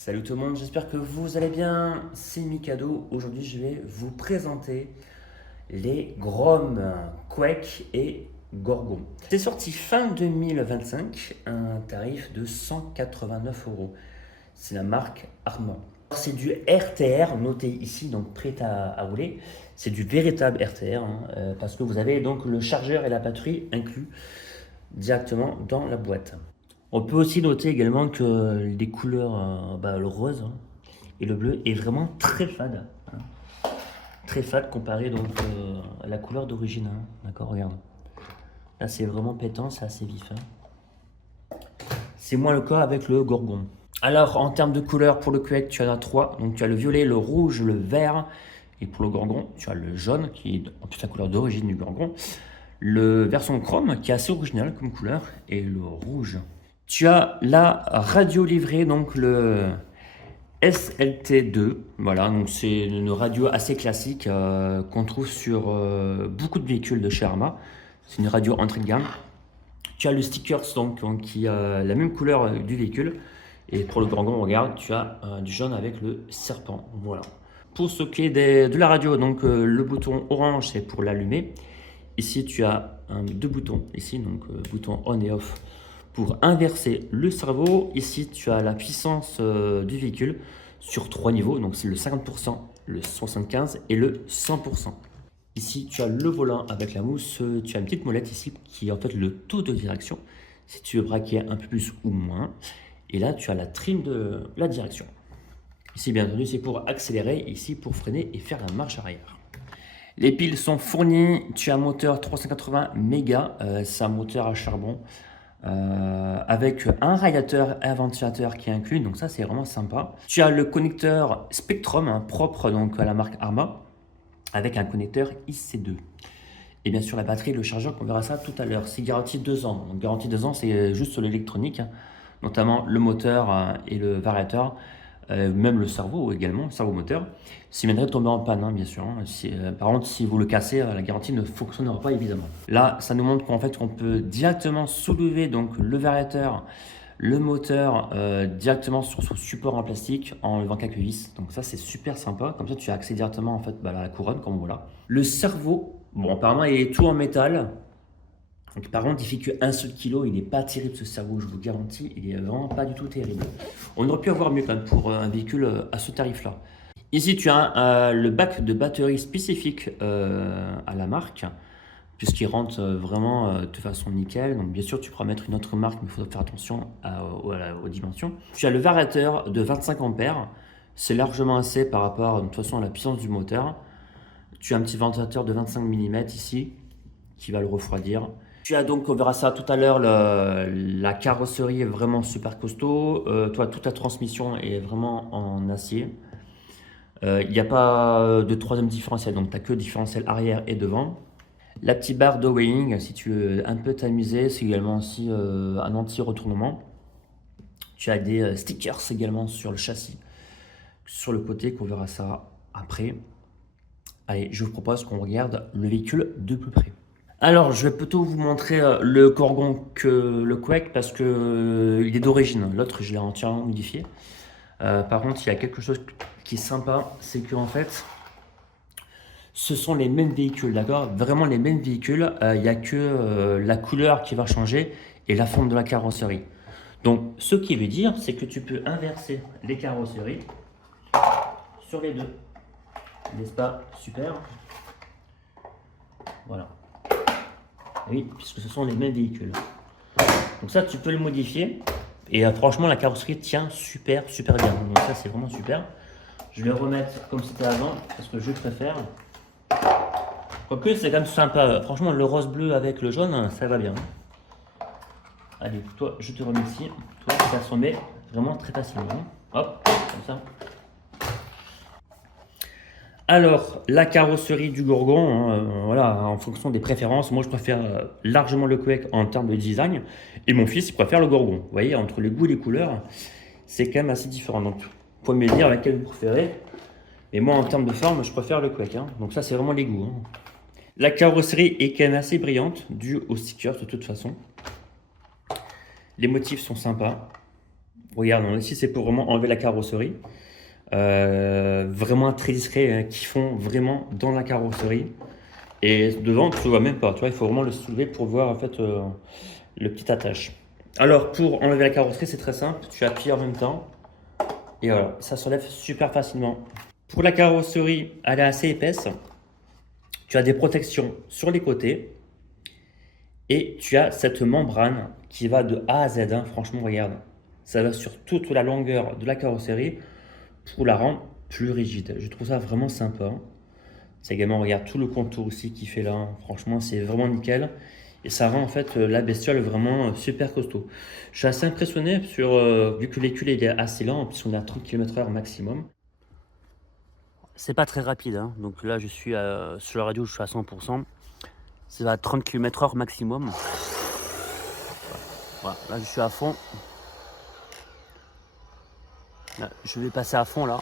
Salut tout le monde, j'espère que vous allez bien. C'est Mikado. Aujourd'hui, je vais vous présenter les Grom, Quake et Gorgon. C'est sorti fin 2025, un tarif de 189 euros. C'est la marque Arma. C'est du RTR, noté ici, donc prêt à rouler. C'est du véritable RTR, parce que vous avez donc le chargeur et la batterie inclus directement dans la boîte. On peut aussi noter également que les couleurs, le rose et le bleu est vraiment très fade, hein. Très fade comparé donc à la couleur d'origine, hein. D'accord, regarde. Là c'est vraiment pétant, c'est assez vif, hein. C'est moins le cas avec le Gorgon. Alors en termes de couleurs pour le Quake, tu en as trois. Donc tu as le violet, le rouge, le vert. Et pour le Gorgon, tu as le jaune qui est en plus la couleur d'origine du Gorgon. Le version chrome qui est assez original comme couleur et le rouge. Tu as la radio livrée, donc le SLT2. Voilà, donc c'est une radio assez classique qu'on trouve sur beaucoup de véhicules de chez Arma. C'est une radio entrée de gamme. Tu as le stickers donc qui a la même couleur du véhicule. Et pour le Gorgon, regarde, tu as du jaune avec le serpent. Voilà. Pour ce qui est de la radio, donc le bouton orange, c'est pour l'allumer. Ici, tu as deux boutons. Ici, donc bouton on et off pour inverser le cerveau. Ici, tu as la puissance du véhicule sur trois niveaux. Donc, c'est le 50%, le 75% et le 100%. Ici, tu as le volant avec la mousse. Tu as une petite molette ici qui est en fait le taux de direction. Si tu veux braquer un peu plus ou moins. Et là, tu as la trim de la direction. Ici, bien entendu, c'est pour accélérer. Ici, pour freiner et faire la marche arrière. Les piles sont fournies. Tu as un moteur 380 mégas. C'est un moteur à charbon. Avec un radiateur et un ventilateur qui est inclus, donc ça c'est vraiment sympa. Tu as le connecteur Spectrum, propre donc à la marque Arma, avec un connecteur IC2. Et bien sûr la batterie et le chargeur, on verra ça tout à l'heure. C'est garanti 2 ans. Donc garantie 2 ans, c'est juste sur l'électronique, notamment le moteur et le variateur. Même le cerveau également, le cerveau moteur. S'il viendrait de tomber en panne, bien sûr. Par contre, si vous le cassez, la garantie ne fonctionnera pas évidemment. Là, ça nous montre qu'en fait, on peut directement soulever donc le variateur, le moteur directement sur son support en plastique en levant quelques vis. Donc ça, c'est super sympa. Comme ça, tu as accès directement en fait à la couronne, comme voilà. Le cerveau, bon, apparemment, il est tout en métal. Donc, par contre, il fait que 1 seul kilo, il n'est pas terrible ce cerveau, je vous garantis, il est vraiment pas du tout terrible. On aurait pu avoir mieux quand même pour un véhicule à ce tarif-là. Ici, tu as le bac de batterie spécifique à la marque, puisqu'il rentre vraiment de façon nickel. Donc, bien sûr, tu pourras mettre une autre marque, mais il faut faire attention aux dimensions. Tu as le variateur de 25 ampères, c'est largement assez par rapport de toute façon à la puissance du moteur. Tu as un petit ventilateur de 25 mm ici, qui va le refroidir. Tu as donc, on verra ça tout à l'heure, la carrosserie est vraiment super costaud. Toute la transmission est vraiment en acier. Il n'y a pas de troisième différentiel, donc tu n'as que le différentiel arrière et devant. La petite barre de weighing, si tu veux un peu t'amuser, c'est également aussi un anti-retournement. Tu as des stickers également sur le châssis, sur le côté, qu'on verra ça après. Allez, je vous propose qu'on regarde le véhicule de plus près. Alors, je vais plutôt vous montrer le Gorgon que le Quake parce que il est d'origine. L'autre, je l'ai entièrement modifié. Par contre, il y a quelque chose qui est sympa, c'est qu'en fait, ce sont les mêmes véhicules, d'accord? Vraiment les mêmes véhicules. Il n'y a que la couleur qui va changer et la forme de la carrosserie. Donc, ce qui veut dire, c'est que tu peux inverser les carrosseries sur les deux. N'est-ce pas? Super. Voilà. Oui, puisque ce sont les mêmes véhicules. Donc ça, tu peux le modifier. Et franchement, la carrosserie tient super bien. Donc ça, c'est vraiment super. Je vais remettre comme c'était avant, parce que je préfère. Quoique, c'est quand même sympa. Franchement, le rose bleu avec le jaune, ça va bien. Allez, toi, je te remercie. Toi, ça se remet vraiment très facilement. Hop, comme ça. Alors, la carrosserie du Gorgon, voilà, en fonction des préférences, moi je préfère largement le Quake en termes de design, et mon fils il préfère le Gorgon. Vous voyez, entre les goûts et les couleurs, c'est quand même assez différent. Donc, vous pouvez me dire laquelle vous préférez, mais moi en termes de forme, je préfère le Quake. Donc ça, c'est vraiment les goûts. La carrosserie est quand même assez brillante, due aux stickers de toute façon. Les motifs sont sympas. Regarde, donc ici c'est pour vraiment enlever la carrosserie. Vraiment très discret, hein, qui font vraiment dans la carrosserie. Et devant, tu ne vois même pas, tu vois, il faut vraiment le soulever pour voir en fait le petit attache. Alors pour enlever la carrosserie, c'est très simple, tu appuies en même temps et voilà, ça s'enlève super facilement. Pour la carrosserie, elle est assez épaisse. Tu as des protections sur les côtés et tu as cette membrane qui va de A à Z, hein. Franchement, regarde, ça va sur toute la longueur de la carrosserie pour la rendre plus rigide. Je trouve ça vraiment sympa. C'est également, regarde tout le contour aussi qu'il fait là, hein. Franchement, c'est vraiment nickel. Et ça rend en fait la bestiole vraiment super costaud. Je suis assez impressionné sur, vu que l'écule est assez lent, puisqu'on est à 30 km/h maximum. C'est pas très rapide, hein. Donc là je suis sur la radio, je suis à 100%. C'est à 30 km/h maximum. Voilà, là je suis à fond. Là, je vais passer à fond là.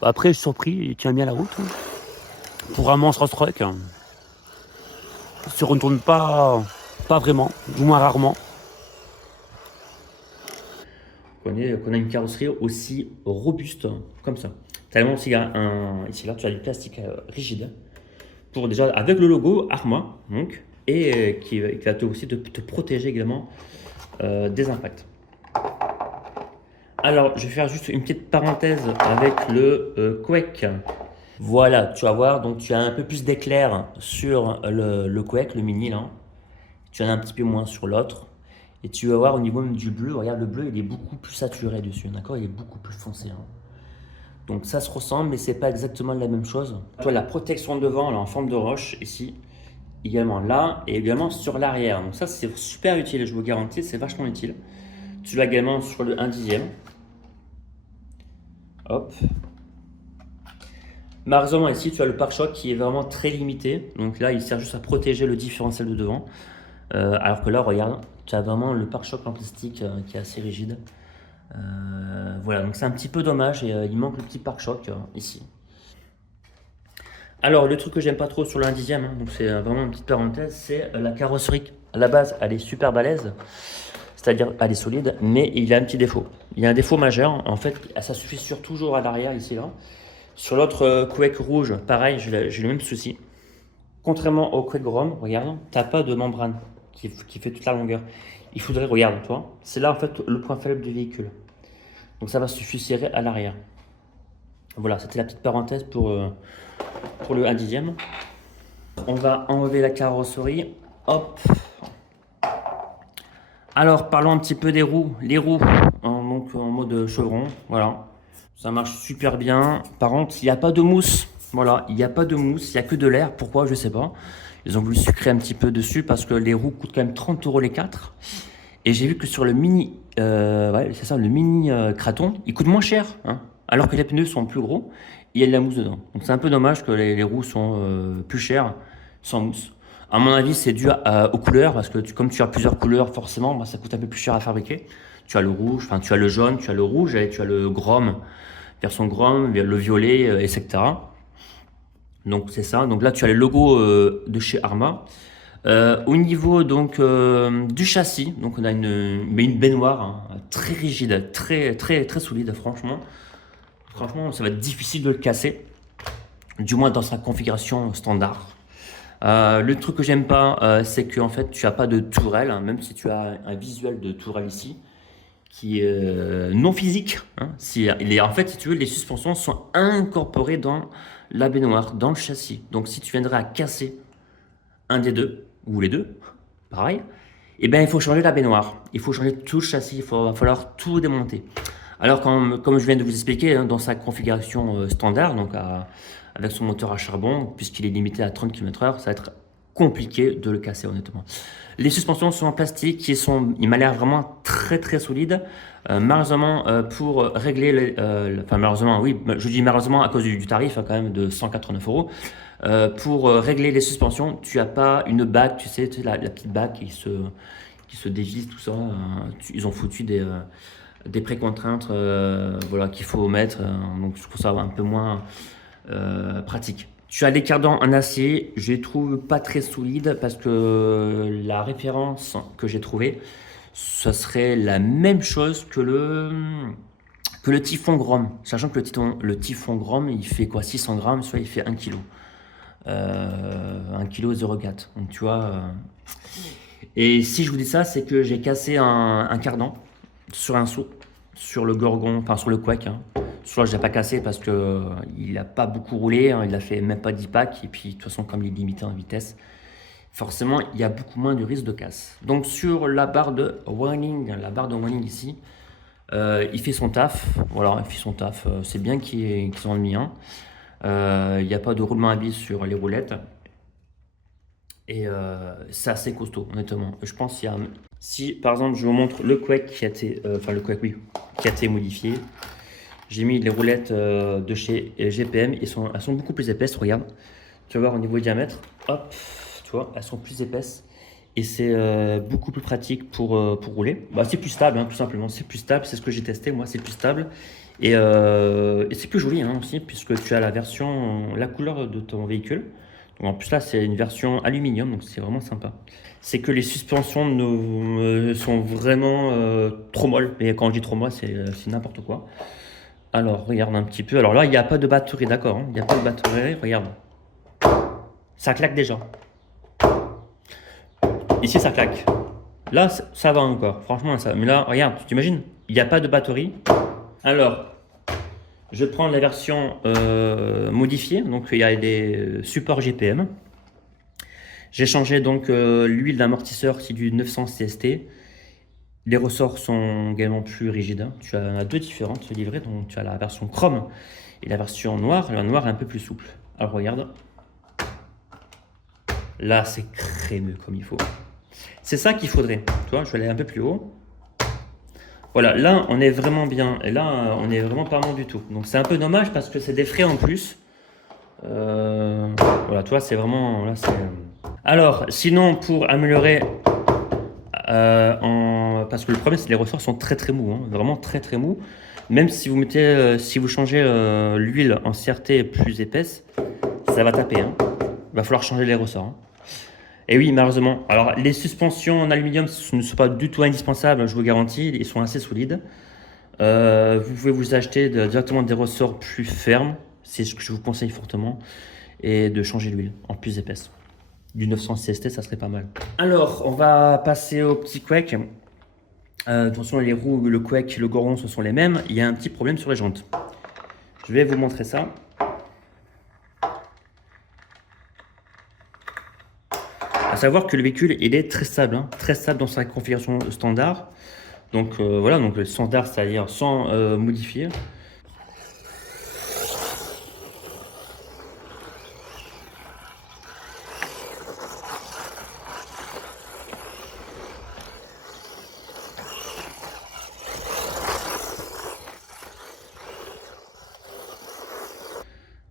Bah, après je suis surpris, il tient bien la route, hein. Pour un monstre truck, il se retourne pas vraiment, du moins rarement. Qu'on a une carrosserie aussi robuste comme ça. Tellement aussi, ici là, tu as du plastique rigide pour déjà avec le logo Arma, donc, et qui va aussi te protéger également des impacts. Alors, je vais faire juste une petite parenthèse avec le Quake. Voilà, tu vas voir, donc tu as un peu plus d'éclair sur le Quake, le mini là. Tu en as un petit peu moins sur l'autre. Et tu vas voir au niveau même du bleu, regarde le bleu, il est beaucoup plus saturé dessus, d'accord? Il est beaucoup plus foncé, hein. Donc ça se ressemble, mais c'est pas exactement la même chose. Tu vois la protection devant, là, en forme de roche, ici, également là, et également sur l'arrière. Donc ça, c'est super utile, je vous garantis, c'est vachement utile. Tu l'as également sur le 1/10. Hop. Malheureusement, ici, tu as le pare-choc qui est vraiment très limité. Donc là, il sert juste à protéger le différentiel de devant. Alors que là, regarde, tu as vraiment le pare-choc en plastique qui est assez rigide. Voilà, donc c'est un petit peu dommage et il manque le petit pare-choc ici. Alors, le truc que j'aime pas trop sur le 1/10, hein, donc c'est vraiment une petite parenthèse, c'est la carrosserie. À la base, elle est super balèze, c'est-à-dire elle est solide, mais il y a un petit défaut. Il y a un défaut majeur, en fait, ça se fissure toujours à l'arrière, ici, là. Sur l'autre Quake rouge, pareil, j'ai le même souci. Contrairement au Quake Rome, regarde, tu n'as pas de membrane qui fait toute la longueur. Il faudrait, regarde, toi, c'est là en fait le point faible du véhicule. Donc ça va se fissurer à l'arrière. Voilà, c'était la petite parenthèse pour le 1/10. On va enlever la carrosserie. Hop. Alors, parlons un petit peu des roues. Les roues, donc en mode chevron, voilà. Ça marche super bien. Par contre, il n'y a pas de mousse. Voilà, il n'y a pas de mousse, il n'y a que de l'air. Pourquoi? Je sais pas. Ils ont voulu sucrer un petit peu dessus parce que les roues coûtent quand même 30 € les 4. Et j'ai vu que sur le mini, ouais, c'est ça, le mini Kraton, il coûte moins cher, hein, alors que les pneus sont plus gros et il y a de la mousse dedans. Donc c'est un peu dommage que les roues sont plus chères sans mousse. À mon avis, c'est dû aux couleurs parce que comme tu as plusieurs couleurs, forcément, bah, ça coûte un peu plus cher à fabriquer. Tu as le rouge, enfin tu as le jaune, tu as le rouge et tu as le chrome, version chrome, le violet, etc. Donc c'est ça. Donc là, tu as le logo de chez Arma. Au niveau donc du châssis, donc on a une baignoire, hein, très rigide, très très très solide, franchement. Franchement, ça va être difficile de le casser, du moins dans sa configuration standard. Le truc que j'aime pas, c'est qu'en fait tu as pas de tourelle, hein, même si tu as un visuel de tourelle ici, qui est non physique, hein. En fait, si tu veux, les suspensions sont incorporées dans la baignoire, dans le châssis. Donc si tu viendrais à casser un des deux, ou les deux, pareil, et ben il faut changer la baignoire. Il faut changer tout le châssis, va falloir tout démonter. Alors comme je viens de vous expliquer, hein, dans sa configuration standard, donc avec son moteur à charbon, puisqu'il est limité à 30 km/h, ça va être compliqué de le casser honnêtement. Les suspensions sont en plastique, il m'a l'air vraiment très très solide. Malheureusement, pour régler, enfin malheureusement, oui, je dis malheureusement à cause du tarif hein, quand même de 189 €. Pour régler les suspensions, tu n'as pas une bague, tu sais la petite bague qui se dévisse, tout ça. Ils ont foutu des précontraintes voilà, qu'il faut mettre. Donc je trouve ça un peu moins pratique. Tu as les cardans en acier, je les trouve pas très solides parce que la référence que j'ai trouvée, ça serait la même chose que le typhon Grom. Sachant que le typhon Grom, il fait quoi 600 grammes, soit il fait 1 kg. 1 kg 0,4. Donc tu vois. Et si je vous dis ça, c'est que j'ai cassé un cardan sur un seau, sur le Gorgon, enfin sur le Quake. Hein. Soit je l'ai pas cassé parce que il a pas beaucoup roulé, hein, il a fait même pas 10 packs. Et puis de toute façon, comme il est limité en vitesse, forcément, il y a beaucoup moins de risque de casse. Donc sur la barre de warning ici, il fait son taf. Voilà, il fait son taf. C'est bien qu'ils en ont mis un. Il n'y a pas de roulement à bise sur les roulettes. Et c'est assez costaud, honnêtement. Je pense qu'il y a... Si, par exemple, je vous montre le Quake qui a été... enfin, le Quake, oui, qui a été modifié. J'ai mis les roulettes de chez GPM. Elles sont beaucoup plus épaisses, regarde. Tu vas voir au niveau du diamètre. Hop, tu vois, elles sont plus épaisses. Et c'est beaucoup plus pratique pour rouler. Bah, c'est plus stable, hein, tout simplement. C'est plus stable, c'est ce que j'ai testé, moi, c'est plus stable. Et c'est plus joli hein, aussi, puisque tu as la couleur de ton véhicule. Donc, en plus là, c'est une version aluminium, donc c'est vraiment sympa. C'est que les suspensions sont vraiment trop molles. Et quand je dis trop molle, c'est n'importe quoi. Alors, regarde un petit peu. Alors là, il n'y a pas de batterie, d'accord hein. Il n'y a pas de batterie, regarde. Ça claque déjà. Ici, ça claque. Là, ça va encore. Franchement, ça. Mais là, regarde, tu t'imagines, il n'y a pas de batterie. Alors, je prends la version modifiée. Donc, il y a des supports GPM. J'ai changé donc l'huile d'amortisseur qui est du 900 CST. Les ressorts sont également plus rigides. Tu as deux différentes livrées. Donc, tu as la version chrome et la version noire. La noire est un peu plus souple. Alors, regarde. Là, c'est crémeux comme il faut. C'est ça qu'il faudrait. Tu vois, je vais aller un peu plus haut. Voilà, là, on est vraiment bien. Et là, on est vraiment pas bon du tout. Donc, c'est un peu dommage parce que c'est des frais en plus. Voilà, tu vois, c'est vraiment... Là, alors, sinon, pour améliorer... parce que le problème, c'est que les ressorts sont très très mous. Hein, vraiment très très mous. Même si vous mettez... si vous changez l'huile en CRT plus épaisse, ça va taper. Hein. Il va falloir changer les ressorts. Hein. Et oui, malheureusement. Alors, les suspensions en aluminium ne sont pas du tout indispensables, je vous garantis. Ils sont assez solides. Vous pouvez vous acheter directement des ressorts plus fermes. C'est ce que je vous conseille fortement. Et de changer l'huile en plus épaisse. Du 900 CST, ça serait pas mal. Alors, on va passer au petit Quake. De toute façon, les roues, le Quake, le Gorgon, ce sont les mêmes. Il y a un petit problème sur les jantes. Je vais vous montrer ça. À savoir que le véhicule, il est très stable, hein, très stable dans sa configuration standard. Donc voilà, donc le standard, c'est-à-dire sans modifier.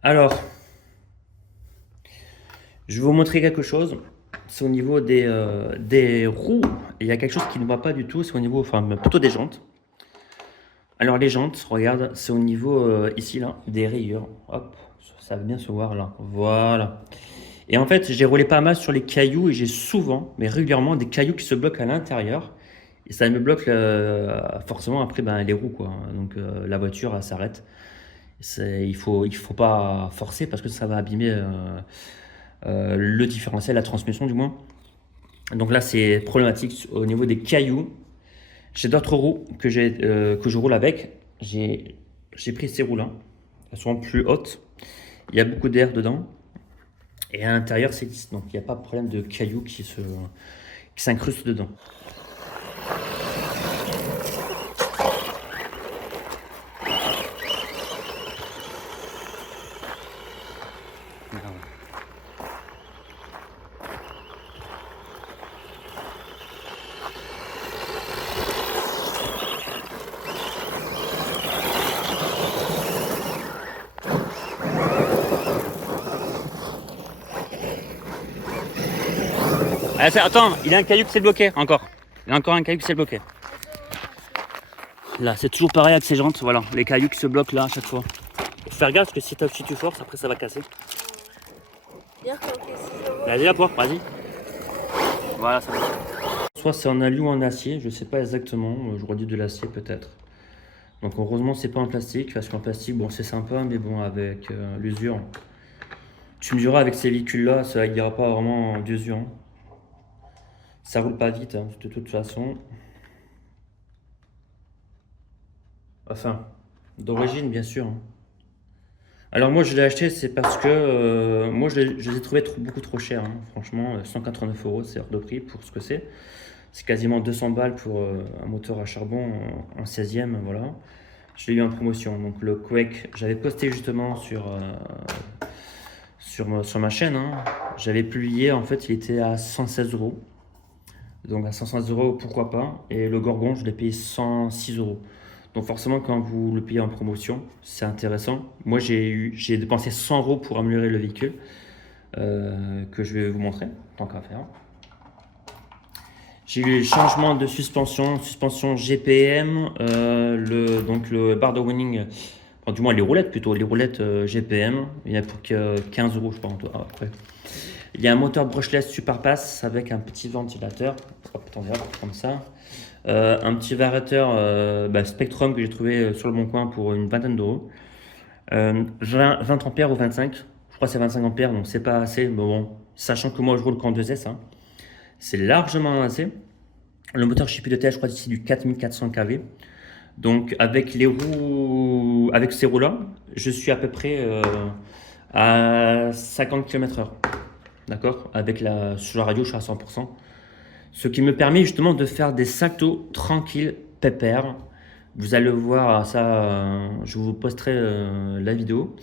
Alors, je vais vous montrer quelque chose. C'est au niveau des roues. Il y a quelque chose qui ne va pas du tout. C'est au niveau, enfin plutôt des jantes. Alors les jantes, regarde, c'est au niveau ici là, des rayures. Hop, ça va bien se voir là. Voilà. Et en fait, j'ai roulé pas mal sur les cailloux et j'ai souvent, mais régulièrement, des cailloux qui se bloquent à l'intérieur. Et ça me bloque forcément après les roues quoi. Donc la voiture elle s'arrête. Il faut pas forcer parce que ça va abîmer le différentiel, la transmission du moins. Donc là c'est problématique au niveau des cailloux. J'ai d'autres roues que je roule avec. J'ai pris ces roues là. Elles sont plus hautes. Il y a beaucoup d'air dedans. Et à l'intérieur c'est lisse. Donc il n'y a pas de problème de cailloux qui s'incrustent dedans. Attends, il y a un caillou qui s'est bloqué encore. Il y a encore un caillou qui s'est bloqué. Là, c'est toujours pareil avec ces jantes. Voilà, les cailloux qui se bloquent là à chaque fois. Faut faire gaffe parce que si tu forces, après ça va casser. Vas-y, la poire, vas-y. Voilà, ça va. Soit c'est en alu ou en acier, je sais pas exactement, je redis de l'acier peut-être. Donc heureusement c'est pas en plastique, parce qu'en plastique, bon c'est sympa, mais bon avec l'usure. Tu me diras avec ces véhicules-là, ça ira pas vraiment d'usure. Hein. Ça roule pas vite, hein, de toute façon. Enfin, d'origine bien sûr. Hein. Alors moi je l'ai acheté, c'est parce que moi je les ai trouvés beaucoup trop chers. Hein. Franchement, 189 euros, c'est hors de prix pour ce que c'est. C'est quasiment 200 balles pour un moteur à charbon en 16e, voilà. Je l'ai eu en promotion. Donc le Quake, j'avais posté justement sur ma chaîne. Hein. J'avais publié, en fait, il était à 116 euros. Donc à 116 euros, pourquoi pas. Et le Gorgon, je l'ai payé 106 euros. Donc forcément, quand vous le payez en promotion, c'est intéressant. Moi, j'ai dépensé 100 euros pour améliorer le véhicule, que je vais vous montrer, tant qu'à faire. J'ai eu le changement de suspension GPM, donc le bar de winning, enfin, du moins les roulettes plutôt, les roulettes GPM, il y en a pour que 15 euros je pense après. Il y a un moteur brushless Superpass avec un petit ventilateur, hop, attendez, hop, comme ça. Un petit variateur Spectrum que j'ai trouvé sur le bon coin pour une vingtaine d'euros. 20 ampères ou 25, je crois que c'est 25 ampères donc c'est pas assez, mais bon, sachant que moi je roule qu'en 2S, hein. C'est largement assez. Le moteur chez Pilotage, je crois que c'est du 4400 kV. Donc avec les roues, avec ces roues-là, je suis à peu près à 50 km/h. D'accord. Sur la radio, je suis à 100%. Ce qui me permet justement de faire des saltos tranquilles, pépères. Vous allez voir ça, je vous posterai la vidéo.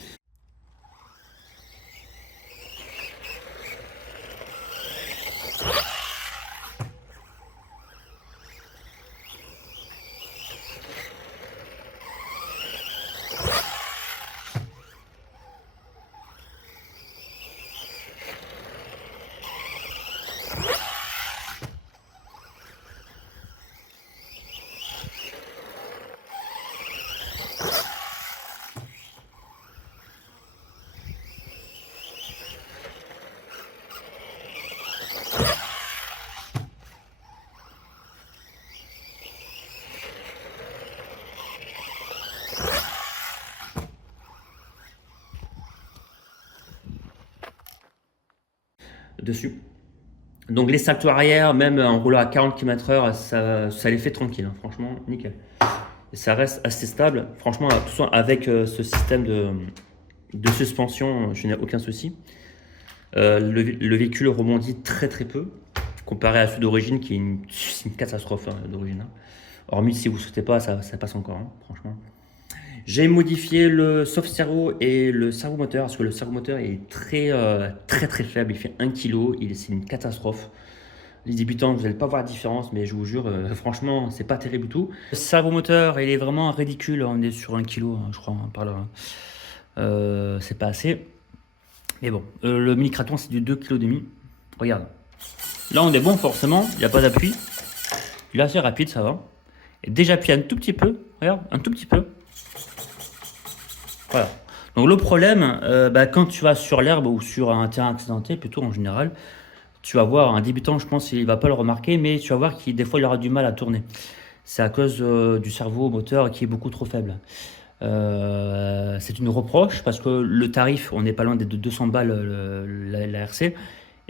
Dessus. Donc les saltos arrière, même en roulant à 40 km/h, ça les fait tranquille, hein, franchement, nickel. Et ça reste assez stable. Franchement, avec ce système de suspension, je n'ai aucun souci. Le véhicule rebondit très très peu, comparé à celui d'origine qui est une catastrophe hein, d'origine. Hein. Hormis si vous ne souhaitez pas, ça passe encore, hein, franchement. J'ai modifié le soft servo et le servomoteur parce que le servomoteur est très faible. Il fait 1 kg, c'est une catastrophe. Les débutants, vous n'allez pas voir la différence, mais je vous jure, franchement, c'est pas terrible du tout. Le servomoteur, il est vraiment ridicule. On est sur 1 kg, hein, je crois, hein, par là. C'est pas assez. Mais bon, le mini-craton, c'est du 2,5 kg. Regarde. Là, on est bon, forcément. Il n'y a pas d'appui. Il est assez rapide, ça va. Et déjà appuyé un tout petit peu. Regarde, un tout petit peu. Voilà. Donc le problème, quand tu vas sur l'herbe ou sur un terrain accidenté, plutôt en général, tu vas voir un débutant, je pense qu'il ne va pas le remarquer, mais tu vas voir qu'il des fois il aura du mal à tourner. C'est à cause du cerveau moteur qui est beaucoup trop faible. C'est une reproche parce que le tarif, on n'est pas loin des 200 balles la RC, et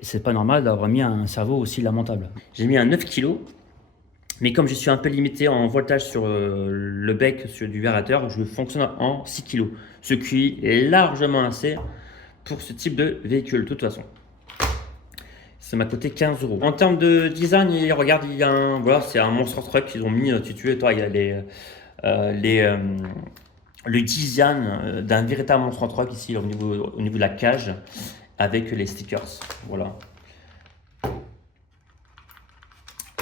c'est pas normal d'avoir mis un cerveau aussi lamentable. J'ai mis un 9 kg. Mais comme je suis un peu limité en voltage sur le bec du variateur, je fonctionne en 6 kg. Ce qui est largement assez pour ce type de véhicule, de toute façon. Ça m'a coûté 15 euros. En termes de design, regarde, il y a voilà, c'est un monster truck qu'ils ont mis, toi, il y a le design d'un véritable monster truck ici au niveau de la cage avec les stickers. Voilà.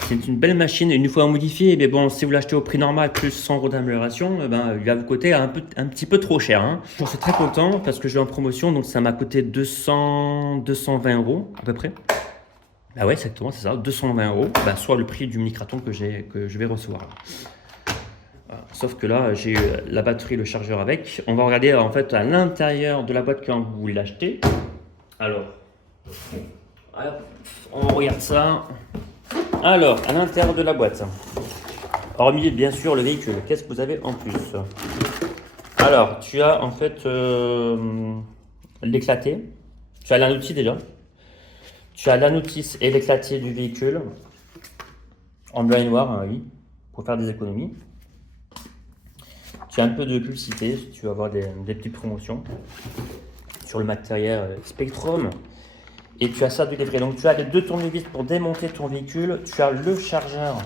C'est une belle machine, une fois modifiée, mais bon, si vous l'achetez au prix normal plus 100 euros d'amélioration, il va vous coûter un petit peu trop cher. Hein. Je suis très content parce que je vais en promotion, donc ça m'a coûté 220 euros à peu près. Ah ouais, exactement, c'est ça, 220 euros, soit le prix du mini-craton que je vais recevoir. Voilà. Sauf que là, j'ai la batterie, le chargeur avec. On va regarder en fait à l'intérieur de la boîte quand vous l'achetez. Alors, Alors, on regarde ça. Alors, à l'intérieur de la boîte, hormis bien sûr le véhicule, qu'est-ce que vous avez en plus? Alors, tu as en fait l'éclaté. Tu as la notice déjà. Tu as la notice et l'éclaté du véhicule. En blanc et noir, hein, oui, pour faire des économies. Tu as un peu de publicité, si tu vas avoir des petites promotions sur le matériel Spectrum. Et tu as ça de livret. Donc tu as les 2 tournevis pour démonter ton véhicule. Tu as le chargeur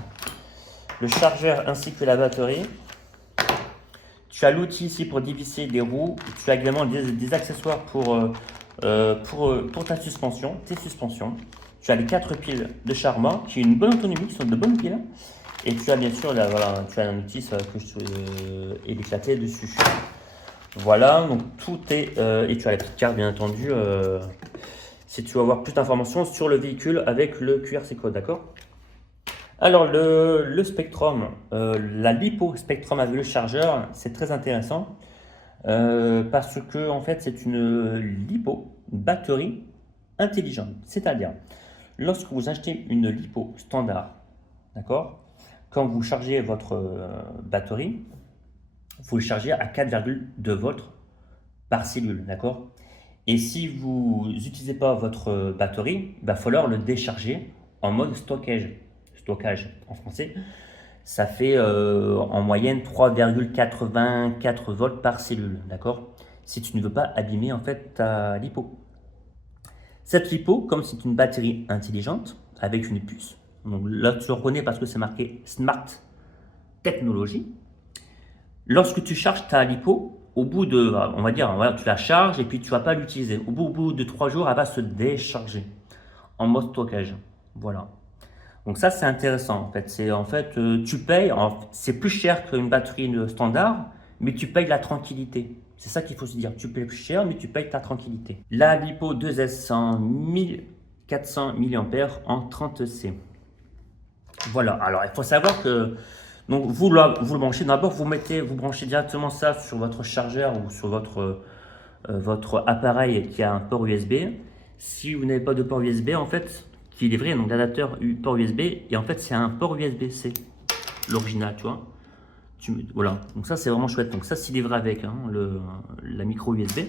ainsi que la batterie. Tu as l'outil ici pour dévisser les roues. Tu as également des accessoires pour ta suspension, tes suspensions. Tu as les 4 piles de Sharma qui ont une bonne autonomie, qui sont de bonnes piles. Et tu as bien sûr tu as un outil et l'éclaté dessus. Voilà, donc tout est... et tu as la petite carte bien entendu si tu veux avoir plus d'informations sur le véhicule avec le QRC code, d'accord? Alors le Spectrum, la lipo Spectrum avec le chargeur, c'est très intéressant parce que en fait c'est une lipo, une batterie intelligente. C'est-à-dire, lorsque vous achetez une lipo standard, d'accord, quand vous chargez votre batterie, vous le chargez à 4,2 volts par cellule, d'accord? Et si vous n'utilisez pas votre batterie, il va falloir le décharger en mode stockage en français. Ça fait en moyenne 3,84 volts par cellule, d'accord? Si tu ne veux pas abîmer en fait ta lipo. Cette lipo, comme c'est une batterie intelligente avec une puce, donc là tu le reconnais parce que c'est marqué Smart Technology. Lorsque tu charges ta lipo, au bout de, on va dire, voilà, tu la charges et puis tu ne vas pas l'utiliser. Au bout de 3 jours, elle va se décharger en mode stockage. Voilà. Donc ça, c'est intéressant. En fait, tu payes, c'est plus cher qu'une batterie standard, mais tu payes la tranquillité. C'est ça qu'il faut se dire. Tu payes plus cher, mais tu payes ta tranquillité. La Lipo 2S en 1400 mAh en 30C. Voilà. Alors, il faut savoir que donc vous le branchez d'abord, vous branchez directement ça sur votre chargeur ou sur votre appareil qui a un port USB. Si vous n'avez pas de port USB, en fait, qui est livré, donc l'adapteur port USB, et en fait c'est un port USB-C, l'original, tu vois. Voilà, donc ça c'est vraiment chouette. Donc ça c'est livré avec hein, la micro USB.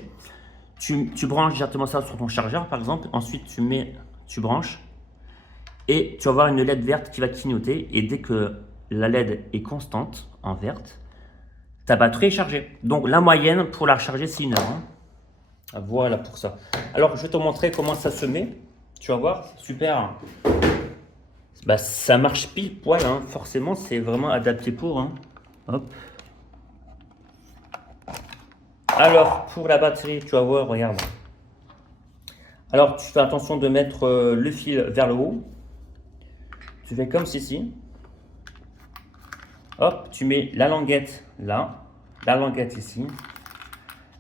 Tu branches directement ça sur ton chargeur par exemple, ensuite tu branches et tu vas avoir une LED verte qui va clignoter et dès que la LED est constante en verte, ta batterie est chargée. Donc la moyenne pour la recharger c'est 1 heure. Hein. Voilà pour ça. Alors je vais te montrer comment ça se met. Tu vas voir, super. Bah, ça marche pile poil, hein. Forcément c'est vraiment adapté pour. Hein. Hop. Alors pour la batterie, tu vas voir, regarde. Alors tu fais attention de mettre le fil vers le haut. Tu fais comme ceci. Hop, tu mets la languette là, la languette ici.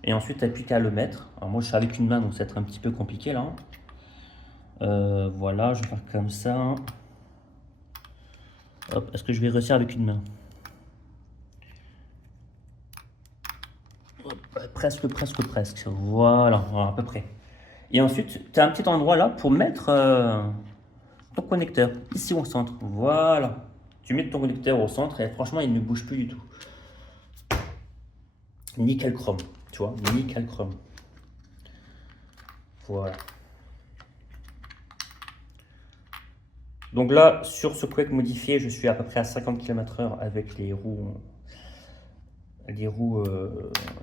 Et ensuite, tu n'as plus qu'à le mettre. Alors moi, je suis avec une main, donc ça va être un petit peu compliqué là. Voilà, je vais faire comme ça. Hop, est-ce que je vais réussir avec une main? Hop, presque. Voilà, à peu près. Et ensuite, tu as un petit endroit là pour mettre ton connecteur, ici au centre. Voilà. Tu mets ton connecteur au centre et franchement, il ne bouge plus du tout. Nickel chrome, tu vois, nickel chrome. Voilà. Donc là, sur ce Quake modifié, je suis à peu près à 50 km/h avec les roues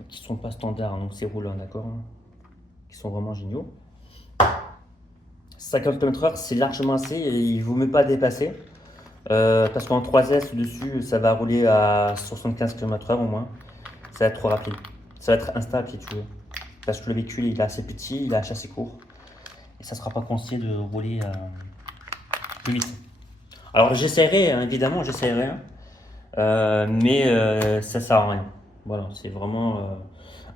qui sont pas standards, hein, donc ces roues-là, d'accord, hein, qui sont vraiment géniaux. 50 km/h, c'est largement assez et il ne vous met pas dépasser. Parce qu'en 3S dessus, ça va rouler à 75 km/h au moins. Ça va être trop rapide. Ça va être instable si tu veux. Parce que le véhicule il est assez petit, il a un châssis court. Et ça ne sera pas conseillé de rouler plus vite. Alors j'essaierai, hein, évidemment, j'essaierai. Mais ça ne sert à rien. Voilà, c'est vraiment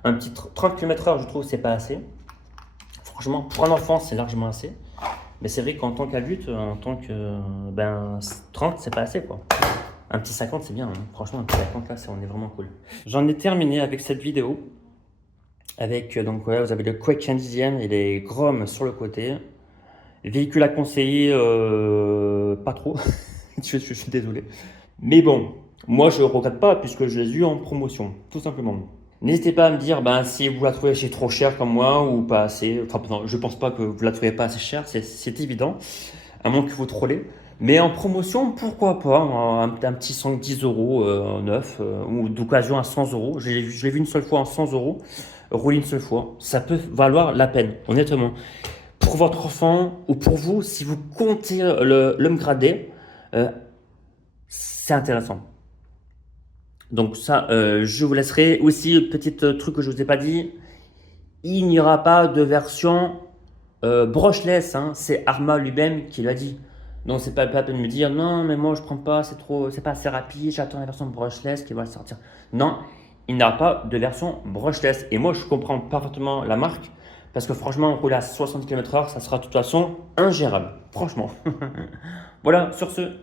un petit 30 km/h, je trouve, c'est pas assez. Franchement, pour un enfant, c'est largement assez. Mais c'est vrai qu'en tant qu'adulte, en tant que 30, c'est pas assez quoi. Un petit 50, c'est bien. Hein. Franchement, un petit 50 là, on est vraiment cool. J'en ai terminé avec cette vidéo. Avec donc ouais, vous avez le Quake Canadian et les Grom sur le côté. Véhicule à conseiller, pas trop. Je suis désolé. Mais bon, moi je ne regrette pas puisque je l'ai eu en promotion, tout simplement. N'hésitez pas à me dire ben, si vous la trouvez chez trop cher comme moi ou pas assez. Enfin, non, je pense pas que vous la trouvez pas assez chère, c'est évident, à moins que vous trollez. Mais en promotion, pourquoi pas un petit 110 euros neuf ou d'occasion à 100 euros. Je l'ai vu une seule fois en 100 euros, rouler une seule fois. Ça peut valoir la peine, honnêtement. Pour votre enfant ou pour vous, si vous comptez le grader, euh, c'est intéressant. Donc ça, je vous laisserai. Aussi, petit truc que je ne vous ai pas dit, il n'y aura pas de version brushless, hein. C'est Arma lui-même qui l'a dit. Donc c'est pas la peine de me dire non, mais moi je prends pas, c'est pas assez rapide, j'attends la version brushless qui va sortir. Non, il n'y aura pas de version brushless. Et moi je comprends parfaitement la marque parce que franchement, rouler à 60 km/h, ça sera de toute façon ingérable. Franchement. Voilà, sur ce.